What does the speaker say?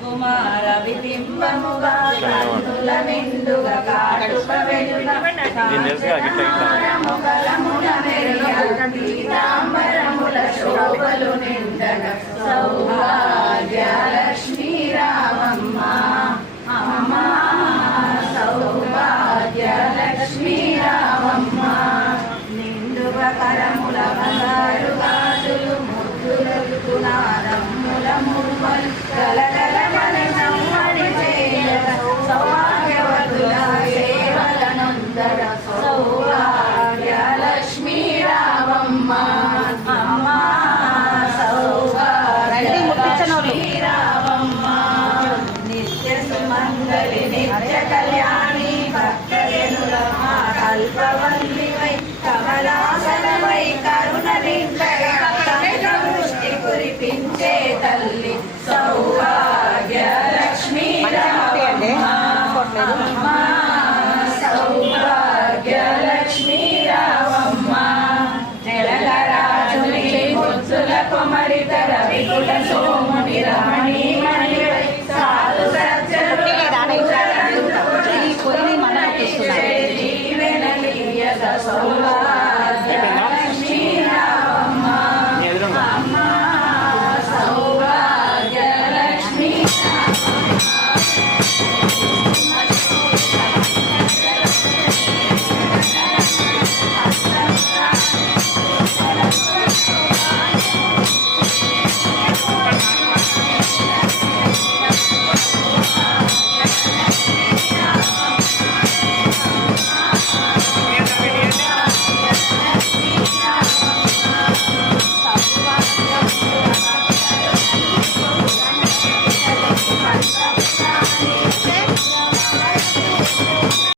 కుమార విబింబముగా కన్నుల నిండుగా కాటుక వెలుగ కాంచనముగలమున మెరుగ పీతాంబరముల శోభలు నిండగ సౌభాగ్యలక్ష్మీ రామమ్మ అమ్మ సౌభాగ్యలక్ష్మీ రామమ్మ నిండుగా కరముల బంగారు గాజులు ముద్దులకు నారమ్ముల మురుమలు కలకల మనసమ్మడి చేయగ సౌభాగ్యవతుల సేవలనందగ సౌభాగ్యలక్ష్మీ రామమ్మ అమ్మ సౌభాగ్యలక్ష్మీ రామమ్మ నిత్య సుమంగళి నిత్య కళ్యాణి భక్తజనుల కల్పవల్లివై కమలాసనమై కరుణ నిండగా దృష్టి కురిపించే తల్లి సౌభాగ్యలక్ష్మీ రామమ్మ సౌభాగ్యలక్ష్మీ రామమ్మ జలగరాజుని ముద్దుల కొమరిత రవికుల సోముని రమణీమణి సాధు సజ్జనుల జీవెనలీయగ సౌ